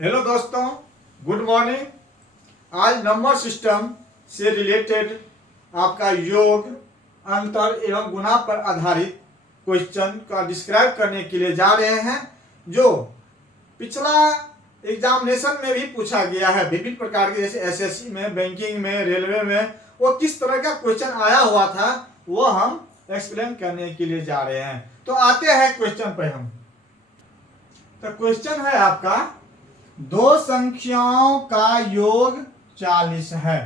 Hello दोस्तों, good morning. आज number system से रिलेटेड आपका योग, अंतर एवं गुणा पर आधारित क्वेश्चन का डिस्क्राइब करने के लिए जा रहे हैं, जो पिछला एग्जामिनेशन में भी पूछा गया है। विभिन्न प्रकार के जैसे एसएससी में, बैंकिंग में, रेलवे में, वो किस तरह का क्वेश्चन आया हुआ था वो हम एक्सप्लेन करने के लिए जा रहे हैं। तो आते हैं क्वेश्चन पे हम। तो क्वेश्चन है आपका, दो संख्याओं का योग 40 है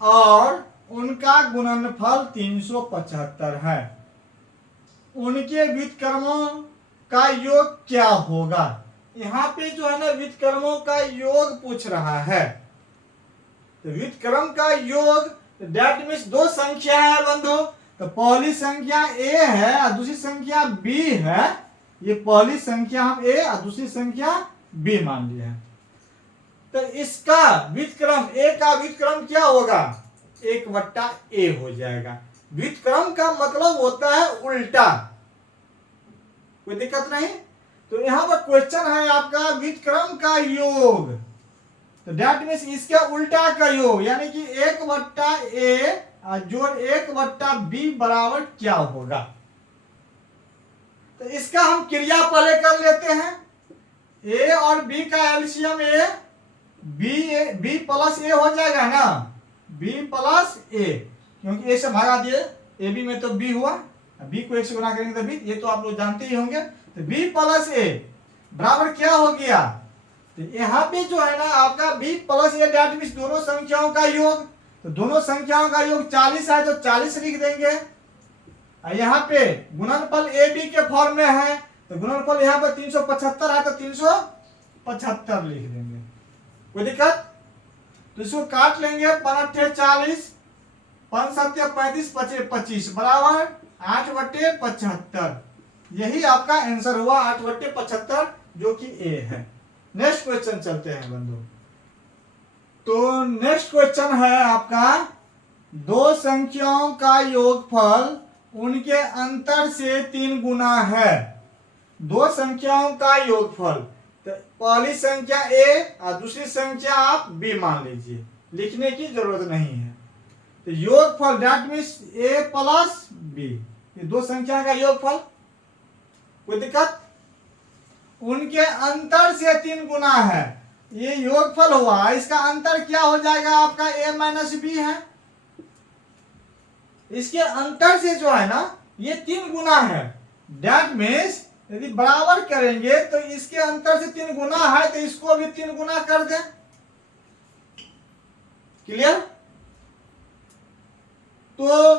और उनका गुणनफल 375 है। उनके व्युत्क्रमों का योग क्या होगा? यहाँ पे जो है ना, व्युत्क्रमों का योग पूछ रहा है। तो व्युत्क्रम का योग दैट मीन्स दो संख्या है बंधु। तो पहली संख्या a है और दूसरी संख्या b है। ये पहली संख्या हम a और दूसरी संख्या b मान लिए हैं। तो इसका व्युत्क्रम a का व्युत्क्रम क्या होगा? 1/a हो जाएगा। व्युत्क्रम का मतलब होता है उल्टा। कोई दिक्कत नहीं। तो यहां पर क्वेश्चन है आपका व्युत्क्रम का योग। तो दैट मीन्स इसके उल्टा का योग, यानी कि 1/a जोड़ 1/b बराबर क्या होगा? तो इसका हम क्रिया पहले कर लेते हैं। a और b का एलसीएम b प्लस a हो जाएगा ना, b प्लस a, क्योंकि a से भगा दिए, a b में तो b हुआ, b को 1 से गुना करेंगे तो b, ये तो आप लोग जानते ही होंगे। तो b प्लस a बराबर क्या हो गया? तो यहाँ पे जो है ना आपका b plus a that means दोनों संख्याओं का योग। तो दोनों संख्याओं का योग 40 है तो 40 लिख देंगे। यहाँ पे गुणनफल a b के फॉर्म में है, तो गुणनफल यहाँ पे 375 है तो 375 लिख देंगे। कोई दिक्कत? तो इसको काट लेंगे, 5×8 = 40, 5×7 = 35, 25 बराबर 8/75। यही आपका आंसर हुआ, 8/75, जो कि ए है। नेक्स्ट क्वेश्चन चलते हैं बंधु। तो नेक्स्ट क्वेश्चन है आपका, दो संख्याओं का योगफल उनके अंतर से 3 गुना है। दो संख्याओं का योगफल, तो पहली संख्या a और दूसरी संख्या आप b मान लीजिए, लिखने की जरूरत नहीं है। तो योगफल that means a plus b, ये दो संख्या का योगफल। कोई दिक्कत? उनके अंतर से 3 गुना है, ये योगफल हुआ। इसका अंतर क्या हो जाएगा आपका? a माइनस b है। इसके अंतर से जो है ना ये 3 गुना है। दैट मीन्स यदि बराबर करेंगे तो इसके अंतर से 3 गुना है, तो इसको भी 3 गुना कर दें। क्लियर? तो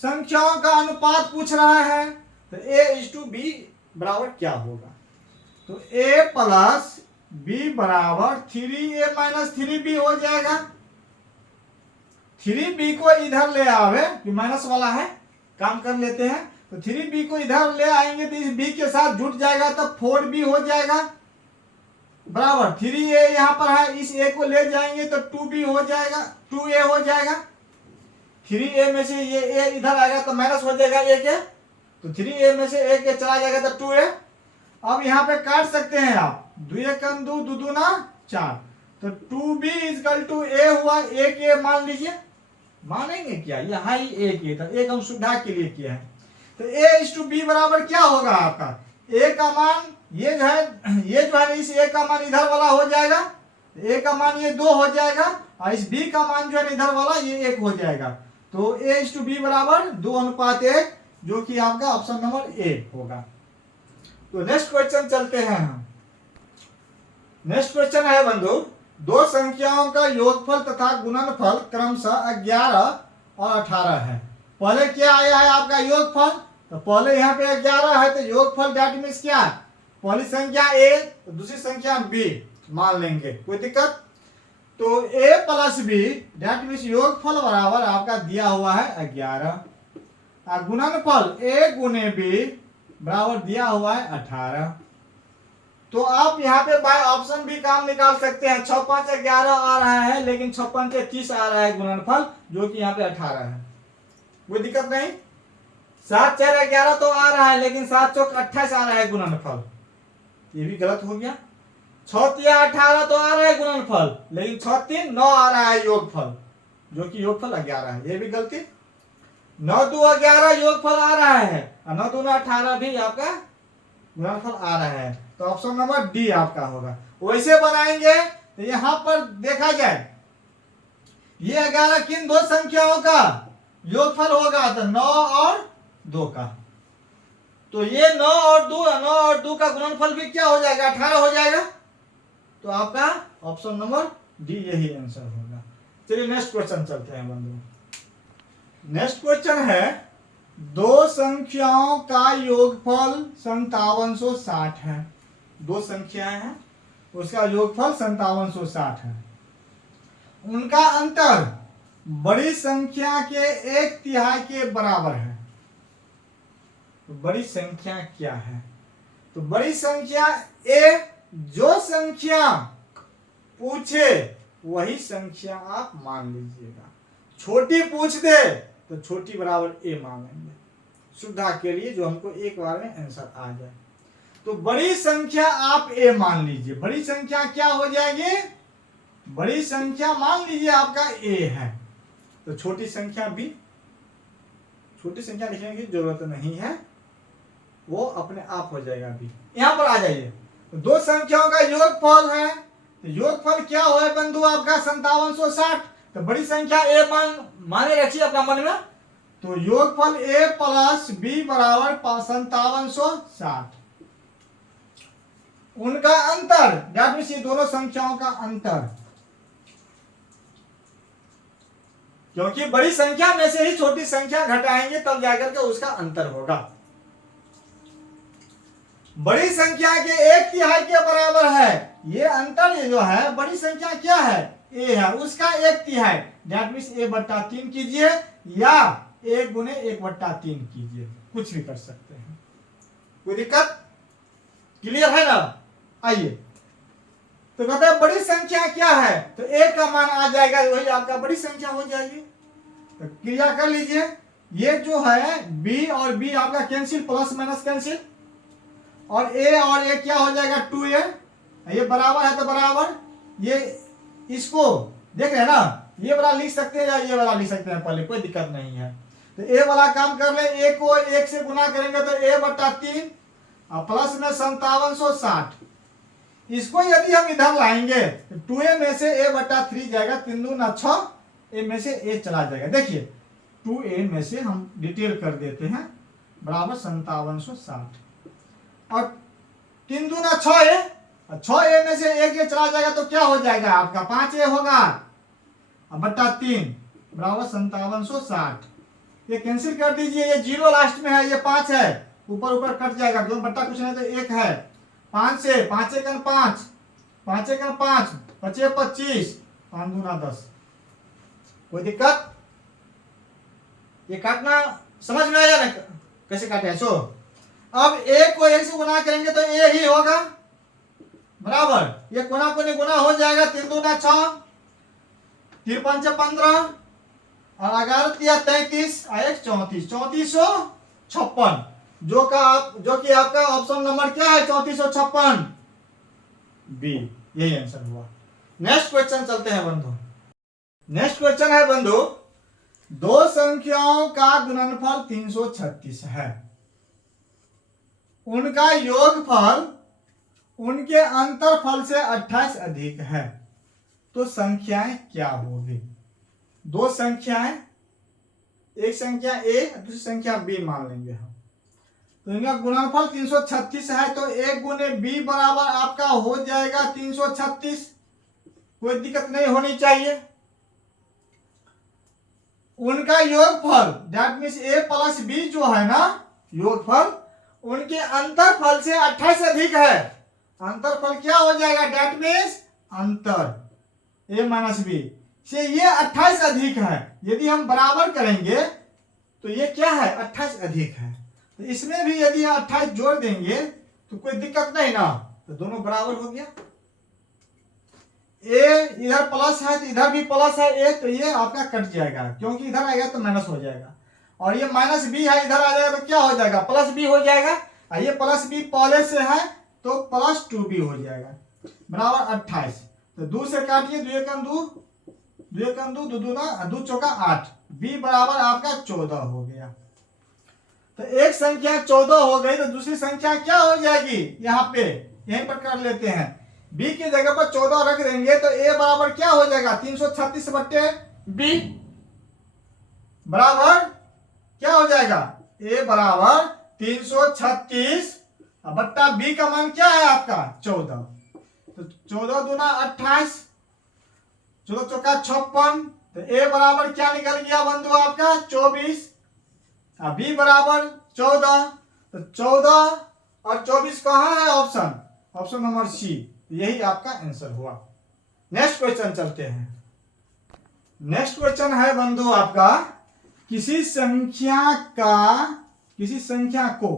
संख्याओं का अनुपात पूछ रहा है, तो a/b बराबर क्या होगा? तो a प्लस b बराबर 3a माइनस 3b हो जाएगा। 3b को इधर ले आवे, कि माइनस वाला है, काम कर लेते हैं। तो 3b को इधर ले आएंगे तो इस b के साथ जुट जाएगा, तो 4b हो जाएगा बराबर 3a यहां पर है, इस a को ले जाएंगे तो 2b हो जाएगा, 2a हो जाएगा। 3a में से ये a इधर आएगा तो माइनस हो जाएगा a के, तो 3a में से a के चला जाएगा तो 2a। अब यहाँ पे काट सकते हैं आप, 2 × 2 = 2 × 4, तो 2b = a हुआ। a के मान लीजिए, मानेंगे क्या? यहाँ ही a के था, एक हम सुविधा के लिए किया है। तो a/b बराबर क्या होगा आपका? a का मान ये जो है इस a का मान इधर वाला हो जाएगा, a का मान ये 2 हो जाएगा, और इस b का मान जो है इधर वाला ये 1 हो जाएगा। तो a/b बराबर 2:1, जो कि आपका ऑप्शन नंबर ए होगा। तो नेक्स्ट क्वेश्चन चलते हैं हम। नेक्स्ट क्वेश्चन है बंधु, दो संख्याओं का योगफल तथा गुणनफल क्रमशः 11 और 18 है। पहले क्या आया है आपका योगफल? तो पहले यहाँ पे 11 है, तो योगफल दैट मीन्स क्या? पहली संख्या a तो दूसरी संख्या b मान लेंगे। कोई दिक्कत? तो a plus b that means योगफल बराबर आपका दिया हुआ है 11, और गुणनफल a गुने b बराबर दिया हुआ है 18। तो आप यहाँ पे बाय ऑप्शन भी काम निकाल सकते हैं। 6 × 5 = 11 आ रहा है, लेकिन 6 × 5 = 30 आ रहा है गुणनफल, जो कि यहाँ पे 18 है। कोई दिक्कत नहीं। 7 × 4 = 11 तो आ रहा है, लेकिन 7 × 4 = 28 आ रहा है गुणनफल। ये भी गलत हो गया। 6 तिया 18 तो आ रहा है गुणनफल, लेकिन 6 3 9 आ रहा है योगफल, जो कि योगफल 11 है। ये भी गलती। 9 2 11 योगफल आ रहा है, और 9 2 18 भी आपका गुणनफल आ रहा है। तो ऑप्शन नंबर डी आपका होगा। वैसे बनाएंगे तो यहां पर देखा जाए, ये 11 किन दो संख्याओं का योगफल होगा, तो 9 और 2 का। तो ये 9 और 2 का गुणनफल भी क्या हो जाएगा, 18 हो जाएगा। तो आपका ऑप्शन नंबर डी यही आंसर होगा। चलिए नेक्स्ट क्वेश्चन चलते हैं बंधु। नेक्स्ट क्वेश्चन है, दो संख्याओं का योगफल 5760 है। दो संख्याएं हैं, उसका योगफल 5760 है। उनका अंतर बड़ी संख्या के 1/3 के बराबर है। तो बड़ी संख्या क्या है, तो बड़ी संख्या ए, जो संख्या पूछे वही संख्या आप मान लीजिएगा। छोटी पूछ दे तो छोटी बराबर ए मान लेंगे, सुविधा के लिए, जो हमको एक बार में आंसर आ जाए। तो बड़ी संख्या आप ए मान लीजिए। बड़ी संख्या क्या हो जाएगी, बड़ी संख्या मान लीजिए आपका ए है, तो छोटी संख्या बी। छोटी संख्या लिखने की जरूरत नहीं है, वो अपने आप हो जाएगा बी। यहां पर आ जाइए, तो दो संख्याओं का योगफल है, तो योगफल क्या हो है बंधु आपका 5760। तो बड़ी संख्या ए माने रखिए अपना मन में। तो योगफल ए प्लस बी बराबर 5760। उनका अंतर, दैट मींस ये दोनों संख्याओं का अंतर, क्योंकि बड़ी संख्या में से ही छोटी संख्या घटाएंगे तब जाकर के उसका अंतर होगा। बड़ी संख्या के 1/3 के बराबर है, ये अंतर ये जो है, बड़ी संख्या क्या है ए है, उसका 1/3, दैट मींस ए बट्टा 3 कीजिए, या 1 गुने 1/3 कीजिए, कुछ भी कर सकते हैं, कोई दिक्कत। क्लियर है ना। आइए, तो कहते हैं बड़ी संख्या क्या है, तो ए का मान आ जाएगा, वही आपका बड़ी संख्या हो जाएगी। तो क्रिया कर लीजिए, ये जो है बी और बी आपका कैंसिल, प्लस माइनस कैंसिल, और ए क्या हो जाएगा 2a। ये बराबर है तो बराबर, ये इसको देख रहे हैं ना, ये वाला लिख सकते हैं या ये वाला लिख सकते हैं पहले, कोई दिक्कत नहीं है। तो ए वाला काम कर ले, ए को 1 से गुना करेंगे तो a बट्टा 3 और प्लस में 5760। इसको यदि हम इधर लाएंगे तो 2a में से a बट्टा 3 जाएगा, 3 दूना 6, a में से a चला जाएगा। देखिए 2a में से हम डिटेल कर देते हैं, बराबर 5760, और 3 दूना 6a, 6a में से 1 चला जाएगा तो क्या हो जाएगा आपका 5a होगा, बट्टा 3 बराबर 5760। ये कैंसिल कर दीजिए, ये 0 लास्ट में है, ये 5 है, ऊपर ऊपर कट जाएगा, दो बट्टा कुछ नहीं तो 1 है। 5 से 5 एकन 5, 5 एकन 5, 5 25, 5 दूना 10। कोई दिक्कत। ये काटना समझ में आया ना, कैसे काटे हैं। सो अब एक को 1 से गुना करेंगे तो ए ही होगा, बराबर, ये कोना कोने गुना हो जाएगा, 3 दूना 6, 3 5 15, और 11 तिया 33, 1 34, 3456, जो कि आपका ऑप्शन नंबर क्या है 3456 बी, यही आंसर हुआ। नेक्स्ट क्वेश्चन चलते हैं बंधु। नेक्स्ट क्वेश्चन है बंधु, दो संख्याओं का गुणनफल 336 है, उनका योगफल उनके अंतरफल से 28 अधिक है, तो संख्याएं क्या होगी। दो संख्याएं, एक संख्या ए दूसरी संख्या बी मान लेंगे हम, तो इनका गुणनफल 336 है, तो 1 गुने बी बराबर आपका हो जाएगा 336। कोई दिक्कत नहीं होनी चाहिए। उनका योगफल, that means A plus B जो है ना योगफल, उनके अंतरफल से 28 अधिक है। अंतरफल क्या हो जाएगा, दैट मींस अंतर ए माइनस बी से ये 28 अधिक है। यदि हम बराबर करेंगे तो ये क्या है 28 अधिक है, तो इसमें भी यदि 28 जोड़ देंगे तो कोई दिक्कत नहीं ना, तो दोनों बराबर हो गया। ए इधर प्लस है तो इधर भी प्लस है ए, तो ये आपका कट जाएगा, क्योंकि इधर आएगा तो माइनस हो जाएगा, और ये माइनस बी है, इधर आ जाएगा तो क्या हो जाएगा प्लस बी हो जाएगा, और ये प्लस बी पहले से है तो प्लस 2b हो जाएगा। बराबर 28। तो 2 से काटिए, 2 एकम 2, 2 एकम 2, 2 दूना 2 चौका 8, बी बराबर आपका 14 हो गया। तो एक संख्या 14 हो गई, तो दूसरी संख्या क्या हो जाएगी, यहाँ पे यहीं पर कर लेते हैं, बी की जगह पर 14 रख देंगे तो ए बराबर क्या हो जाएगा, 336 बट्टे बी बराबर क्या हो जाएगा, ए बराबर 336 बट्टा बी का मान क्या है आपका 14। तो 14 दूना 28, 14 चौका 56, तो ए बराबर क्या निकल गया बंधु आपका 24, बी बराबर 14। तो 14 और 24 कहाँ है ऑप्शन, ऑप्शन नंबर सी, यही आपका आंसर हुआ। नेक्स्ट क्वेश्चन चलते हैं। नेक्स्ट क्वेश्चन है बंधु आपका, किसी संख्या को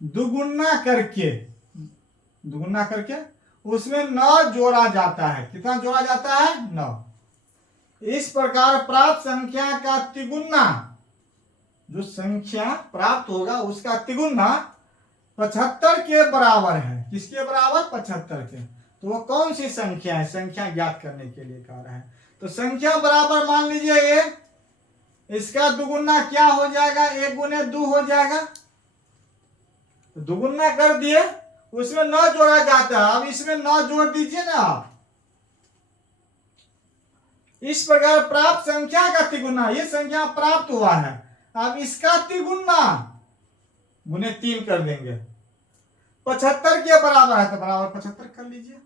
दुगुना करके उसमें 9 जोड़ा जाता है। कितना जोड़ा जाता है, 9। इस प्रकार प्राप्त संख्या का तिगुना, जो संख्या प्राप्त होगा उसका तिगुना 75 के बराबर है। किसके बराबर, 75 के। तो वो कौन सी संख्या है, संख्या ज्ञात करने के लिए कह रहा है। तो संख्या बराबर मान लीजिए ये, इसका दुगुना क्या हो जाएगा, 1 गुने 2 हो जाएगा। तो दुगुना कर दिए, उसमें 9 जोड़ा जाता है। अब इसमें 9 जोड़ दीजिए ना आप। इस प्रकार प्राप्त संख्या का तिगुना, ये संख्या प्राप्त हुआ है, अब इसका तिगुना गुने 3 कर देंगे, 75 के बराबर है, तो बराबर 75 कर लीजिए,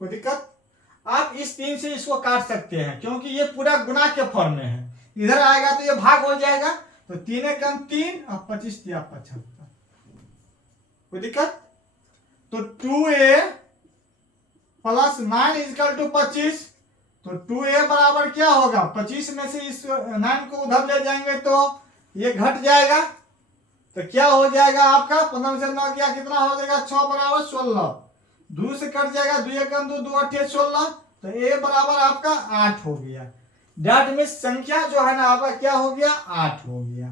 कोई दिक्कत। आप इस 3 से इसको काट सकते हैं, क्योंकि ये पूरा गुना के फॉर्म में है। इधर आएगा तो ये भाग हो जाएगा, तो 3 एकम 3 और 25 दिया 75, कोई दिक्कत। तो 2a प्लस 9 इजकल टू 25, तो 2a बराबर क्या होगा, 25 में से इस 9 को उधर ले जाएंगे तो ये घट जाएगा, तो क्या हो जाएगा आपका 15 से 9 गया, कितना हो जाएगा 6 बराबर 16, 2 से कट जाएगा, 2 एकम 2, 2 अट्ठे 16, तो a बराबर आपका 8 हो गया। डेट में संख्या जो है ना आपका क्या हो गया, 8 हो गया।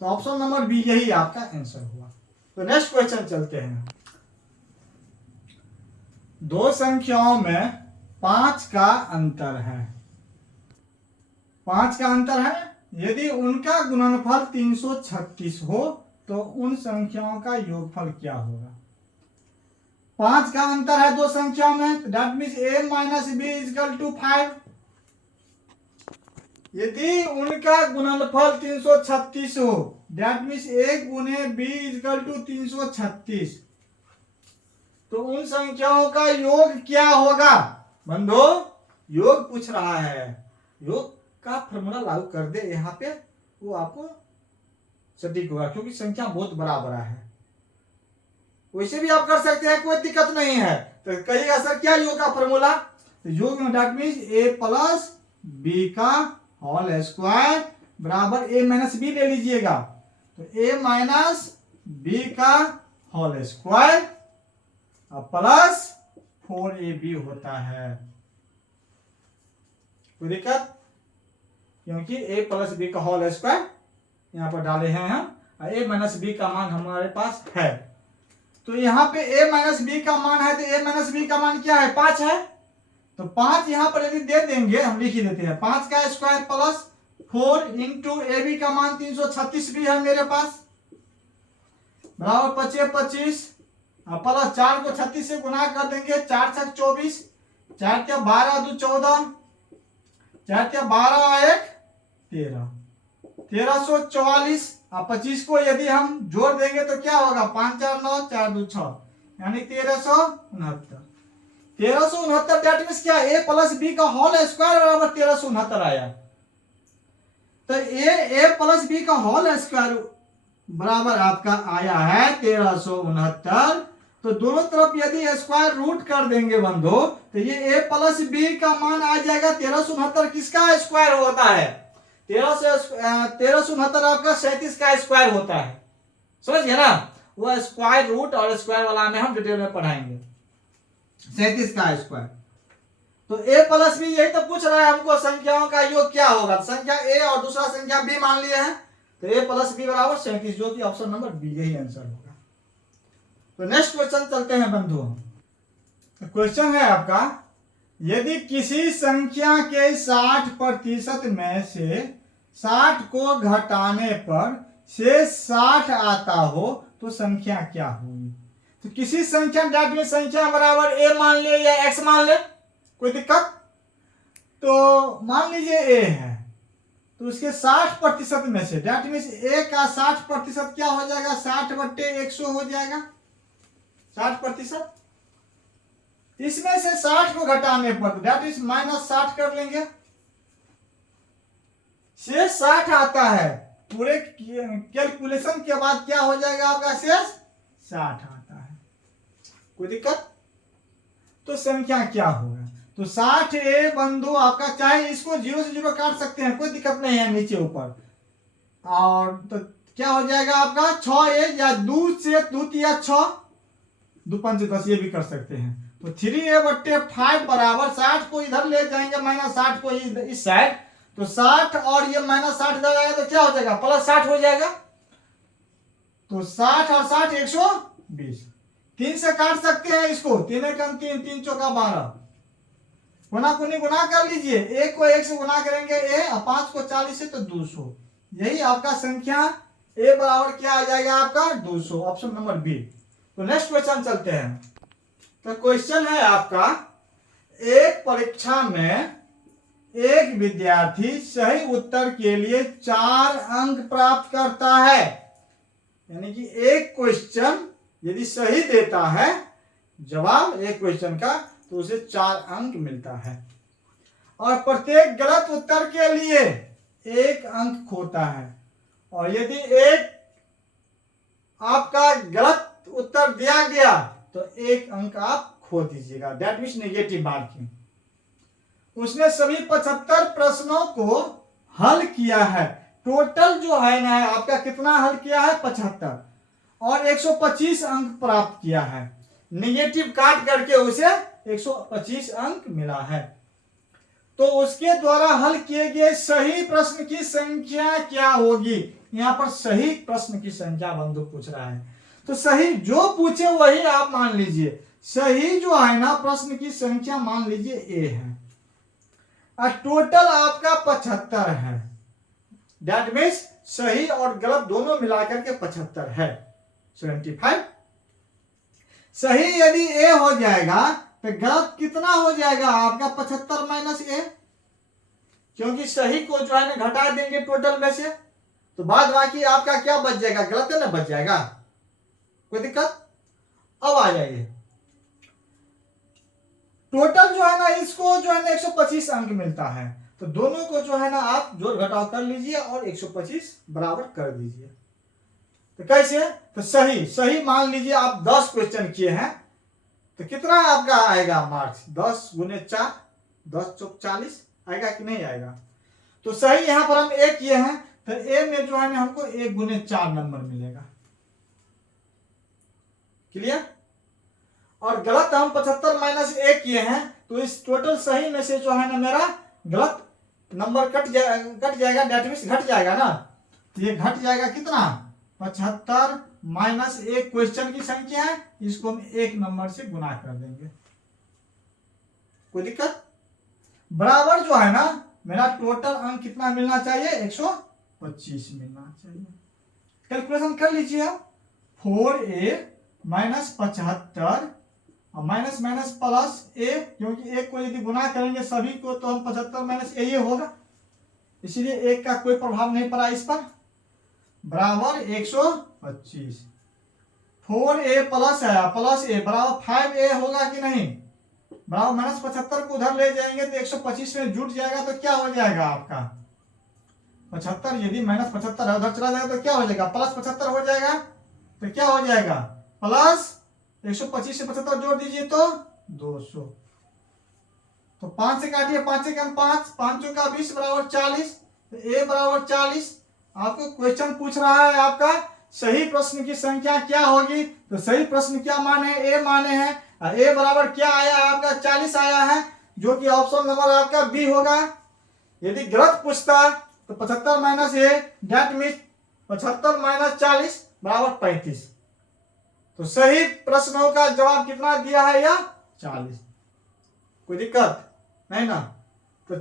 तो ऑप्शन नंबर बी यही आपका आंसर हुआ। तो नेक्स्ट क्वेश्चन चलते हैं। दो संख्याओं में 5 का अंतर है, 5 का अंतर है, यदि उनका गुणनफल 336 हो तो उन संख्याओं का योगफल क्या होगा। 5 का अंतर है दो संख्याओं में, that means a minus B equal to 5। यदि उनका गुणनफल 336 हो, दैट मीन्स a गुने b इजकल टू 336, तो उन संख्याओं का योग क्या होगा। बंधु योग पूछ रहा है, योग का फॉर्मूला लागू कर दे यहाँ पे, वो आपको सटीक होगा, क्योंकि संख्या बहुत बराबर है। वैसे भी आप कर सकते हैं, कोई दिक्कत नहीं है। तो कहिएगा सर क्या योग का फॉर्मूला, तो योग में that means a plus B का होल स्क्वायर बराबर a माइनस बी ले लीजिएगा, तो a माइनस बी का होल स्क्वायर प्लस 4ab होता है। कोई दिक्कत, क्योंकि a प्लस बी का होल स्क्वायर यहाँ पर डाले हैं हम, a माइनस बी का मान हमारे पास है। तो यहाँ पे a माइनस बी का मान है, तो a माइनस बी का मान क्या है, 5 है। तो 5 यहाँ पर यदि दे देंगे, हम लिख ही देते हैं, 5 का square plus 4 into A B का मान 336 भी है मेरे पास, बराबर 25 25 प्लस 4 को 36 से गुना कर देंगे, 4 छक 24, 4 क्या 12 2 14, 4 क्या 12 1 13, 1344 और 25 को यदि हम जोड़ देंगे तो क्या होगा, 5 4 9 4 2 6, यानी 1369। 1369 दैट मींस क्या, a प्लस बी का होल स्क्वायर बराबर 1369 आया। तो a प्लस बी का होल स्क्वायर बराबर आपका आया है 1369। तो दोनों तरफ यदि स्क्वायर रूट कर देंगे बंधु, तो ये a प्लस बी का मान आ जाएगा 1369। किसका स्क्वायर होता है, 1369 आपका 37 का स्क्वायर होता है, समझ गए ना। वो स्क्वायर रूट और स्क्वायर वाला में हम डिटेल में पढ़ाएंगे, 37 का स्क्वायर। तो a प्लस बी यही तो पूछ रहा है हमको, संख्याओं का योग क्या होगा। संख्या a और दूसरा संख्या b मान लिए हैं, तो a प्लस बी बराबर 37, जो कि ऑप्शन नंबर बी यही आंसर होगा। तो नेक्स्ट क्वेश्चन चलते हैं बंधु। क्वेश्चन है आपका, यदि किसी संख्या के 60% में से 60 को घटाने पर शेष 60 आता हो तो संख्या क्या होगी। तो किसी संख्या डैट में संख्या बराबर ए मान ले या एक्स मान ले, कोई दिक्कत। तो मान लीजिए ए है, तो उसके 60% में से डैट मीन्स ए का 60% क्या हो जाएगा, 60/100 हो जाएगा 60%। इसमें से 60 को घटाने पर डैट इज -60 कर लेंगे, शेष 60 आता है। पूरे कैलकुलेशन के बाद क्या हो जाएगा आपका, शेष 60 आता है, कोई दिक्कत। तो संख्या क्या होगा, तो 60 बंधु आपका, चाहे इसको 0 से 0 काट सकते हैं, कोई दिक्कत नहीं है नीचे ऊपर। और तो क्या हो जाएगा आपका 6a या 2 से 2 या 6 2 5 10 ये भी कर सकते हैं। तो 3a/5 बराबर 60 को इधर ले जाएंगे, -60 को इस साइड, तो 60 और ये -60 जाएगा तो क्या हो जाएगा, +60 हो जाएगा। तो 60 और 60 120, 3 से काट सकते हैं इसको, 3 एकम 3, 3 चौका 12, गुना कुनी गुना कर लीजिए, 1 को 1 से गुना करेंगे ए, और 5 को 40 से तो 200। यही आपका संख्या ए बराबर क्या आ जाएगा आपका 200, ऑप्शन नंबर बी। तो नेक्स्ट क्वेश्चन चलते हैं। तो क्वेश्चन है आपका, एक परीक्षा में एक विद्यार्थी सही उत्तर के लिए 4 अंक प्राप्त करता है, यानी कि एक क्वेश्चन यदि सही देता है जवाब एक क्वेश्चन का, तो उसे 4 अंक मिलता है, और प्रत्येक गलत उत्तर के लिए 1 अंक खोता है। और यदि एक आपका गलत उत्तर दिया गया तो 1 अंक आप खो दीजिएगा, दैट मीन्स नेगेटिव मार्किंग। उसने सभी 75 प्रश्नों को हल किया है, टोटल जो है ना आपका कितना हल किया है 75, और 125 अंक प्राप्त किया है, नेगेटिव काट करके उसे 125 अंक मिला है। तो उसके द्वारा हल किए गए सही प्रश्न की संख्या क्या होगी। यहां पर सही प्रश्न की संख्या बंधु पूछ रहा है, तो सही जो पूछे वही आप मान लीजिए। सही जो है ना प्रश्न की संख्या मान लीजिए ए है, और टोटल आपका 75 है, दैट मीन्स सही और गलत दोनों मिलाकर के 75 है, 75। सही यदि ए हो जाएगा तो गलत कितना हो जाएगा आपका 75 - ए, क्योंकि सही को जो है ना घटा देंगे टोटल में से, तो बाद बाकी आपका क्या बच जाएगा, गलत है ना बच जाएगा, कोई दिक्कत। अब आ जाइए, टोटल जो है ना इसको जो है ना 125 अंक मिलता है, तो दोनों को जो है ना आप जोड़ घटाव कर लीजिए और 125 बराबर कर दीजिए। तो कैसे, तो सही सही मान लीजिए आप 10 क्वेश्चन किए हैं, तो कितना आपका आएगा मार्क्स, 10 × 4, 10 चौक 40 आएगा कि नहीं आएगा। तो सही यहां पर हम ए किए हैं, तो ए में जो है ना हमको 1 × 4 नंबर मिलेगा, क्लियर। और गलत हम 75 - ए किए हैं, तो इस टोटल सही में से जो है ना मेरा गलत नंबर कट जाएगा, दैट मींस घट जाएगा ना, तो ये घट जाएगा कितना 75 - 1 क्वेश्चन की संख्या है, इसको हम 1 नंबर से गुना कर देंगे, कोई दिक्कत। बराबर जो है ना मेरा टोटल अंक कितना मिलना चाहिए, 125 मिलना चाहिए। कैलकुलेशन कर लीजिए आप, 4a - 75 और माइनस माइनस प्लस ए, क्योंकि एक को यदि गुना करेंगे सभी को तो हम 75 - ए ये होगा, इसीलिए एक का कोई प्रभाव नहीं पड़ा इस पर, बराबर 125। 4a प्लस है प्लस ए बराबर 5a होगा कि नहीं, बराबर -75 को उधर ले जाएंगे तो 125 में जुट जाएगा, तो क्या हो जाएगा आपका 75, यदि -75 है उधर चला जाएगा तो क्या हो जाएगा +75 हो जाएगा, तो क्या हो जाएगा प्लस 125 से 75 जोड़ दीजिए तो 200, तो 5 से काटिए, 5 से 5, 5 का 20 बराबर 40, तो ए बराबर 40। आपको क्वेश्चन पूछ रहा है आपका सही प्रश्न की संख्या क्या होगी, तो सही प्रश्न क्या माने, ए माने हैं, ए बराबर क्या आया है आपका 40 आया है, जो कि ऑप्शन नंबर आपका बी होगा। यदि गलत पूछता तो 75 - ए दैट मीन्स 75 - 40 बराबर 35। तो सही प्रश्नों का जवाब कितना दिया है, यह 40। कोई दिक्कत नहीं ना? तो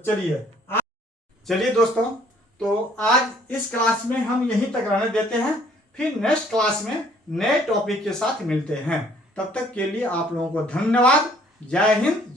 चलिए दोस्तों, तो आज इस क्लास में हम यहीं तक रहने देते हैं। फिर नेक्स्ट क्लास में नए टॉपिक के साथ मिलते हैं। तब तक के लिए आप लोगों को धन्यवाद। जय हिंद।